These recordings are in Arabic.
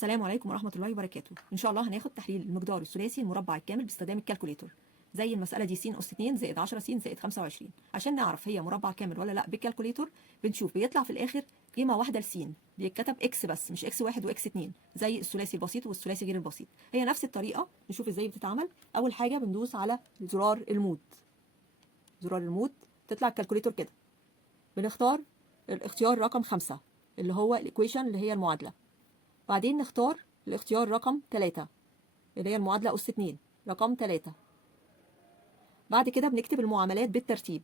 السلام عليكم ورحمة الله وبركاته. إن شاء الله هناخد تحليل المقدار الثلاثي المربع الكامل باستخدام الكالكوليتور، زي المسألة دي س أس 2 زائد 10 س زائد 25. عشان نعرف هي مربع كامل ولا لا بالكالكوليتور بنشوف بيطلع في الآخر قيمة واحدة لس، بيتكتب إكس بس مش إكس واحد وإكس 2 زي الثلاثي البسيط والثلاثي غير البسيط. هي نفس الطريقة. نشوف إزاي بتتعمل. أول حاجة بندوس على زرار المود. زرار المود تطلع الكالكوليتور كده. بنختار الاختيار رقم 5 اللي هو الإيكويشن اللي هي المعادلة. بعدين نختار الاختيار رقم 3 اللي هي المعادلة أس 2 رقم 3. بعد كده بنكتب المعاملات بالترتيب.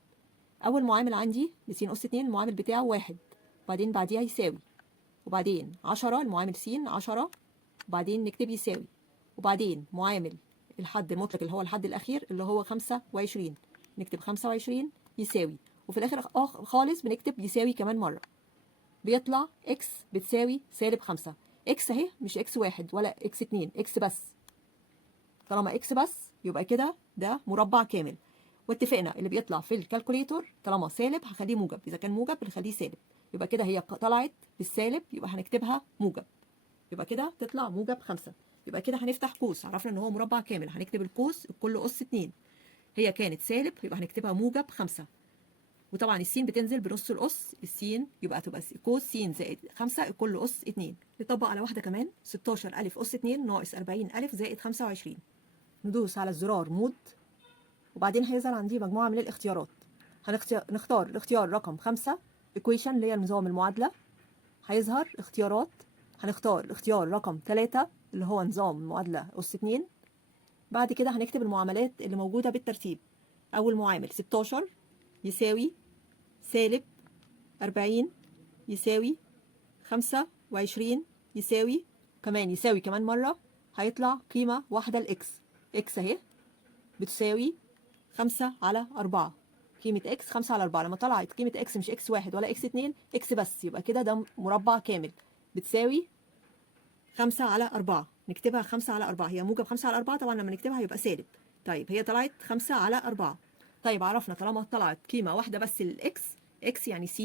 أول معامل عندي لس أس 2 المعامل بتاعه 1، وبعدين بعديها يساوي، وبعدين 10 المعامل س 10، وبعدين نكتب يساوي، وبعدين معامل الحد المطلق اللي هو الحد الأخير اللي هو 25 نكتب 25 يساوي، وفي الآخر خالص بنكتب يساوي كمان مرة. بيطلع إكس بتساوي سالب 5. إكس أهي مش إكس واحد ولا إكس 2، إكس بس. طالما إكس بس يبقى كده ده مربع كامل. واتفقنا اللي بيطلع في الكالكوليتور طالما سالب هخليه موجب، إذا كان موجب بنخليه سالب. يبقى كده هي طلعت بالسالب يبقى هنكتبها موجب، يبقى كده تطلع موجب 5. يبقى كده هنفتح قوس، عرفنا إن هو مربع كامل هنكتب القوس كله أس 2. هي كانت سالب يبقى هنكتبها موجب 5. وطبعا السين بتنزل بنص الأس، السين يبقى تبقى كوس س زائد 5 كل أس 2. نطبق على واحدة كمان، 16 ألف أس 2 ناقص 40 ألف زائد 25. ندوس على الزرار مود، وبعدين هيظهر عندي مجموعة من الاختيارات. نختار الاختيار رقم 5 equation اللي هي نظام المعادلة. هيظهر اختيارات، هنختار الاختيار رقم 3 اللي هو نظام المعادلة أس 2. بعد كده هنكتب المعاملات اللي موجودة بالترتيب. أول معامل 16 يساوي سالب 40 يساوي 25 يساوي كمان يساوي كمان مرة، هيطلع قيمة واحدة لإكس. إكس أهي بتساوي 5 على 4. قيمة إكس 5 على 4. لما طلعت قيمة إكس مش إكس واحد ولا إكس 2، إكس بس، يبقى كده ده مربع كامل. بتساوي 5 على 4. نكتبها 5 على 4. هي موجب 5 على 4 طبعا لما نكتبها هيبقى سالب. طيب هي طلعت 5 على 4. طيب عرفنا طالما طلعت قيمة واحدة بس للإكس، إكس يعني س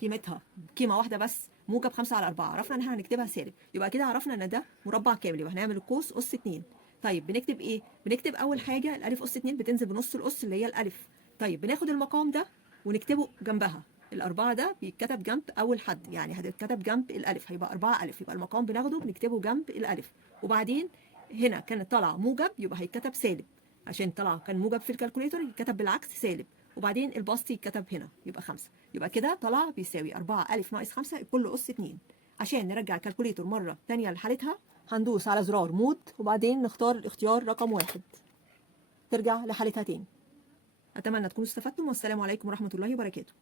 قيمتها قيمة واحدة بس موجب 5 على 4، عرفنا إن احنا هنكتبها سالب. يبقى كده عرفنا إن ده مربع كامل، يبقى هنعمل القوس أس 2. طيب بنكتب إيه؟ بنكتب أول حاجة الألف أس 2 بتنزل بنص الأس اللي هي الألف. طيب بناخد المقام ده ونكتبه جنبها. الأربعة ده بيتكتب جنب أول حد، يعني هتتكتب جنب الألف، هيبقى 4 ألف، يبقى المقام بناخده بنكتبه جنب الألف. وبعدين هنا كانت طالعة موجب يبقى هيتكتب سالب، عشان طلع كان موجب في الكالكوليتور يتكتب بالعكس سالب، وبعدين البسط يتكتب هنا يبقى 5. يبقى كده طلع بيساوي 4 ألف ناقص 5 كل أس 2. عشان نرجع الكالكوليتور مرة تانية لحالتها هندوس على زرار مود، وبعدين نختار الاختيار رقم 1 ترجع لحالتها تاني. أتمنى تكونوا استفدتم، والسلام عليكم ورحمة الله وبركاته.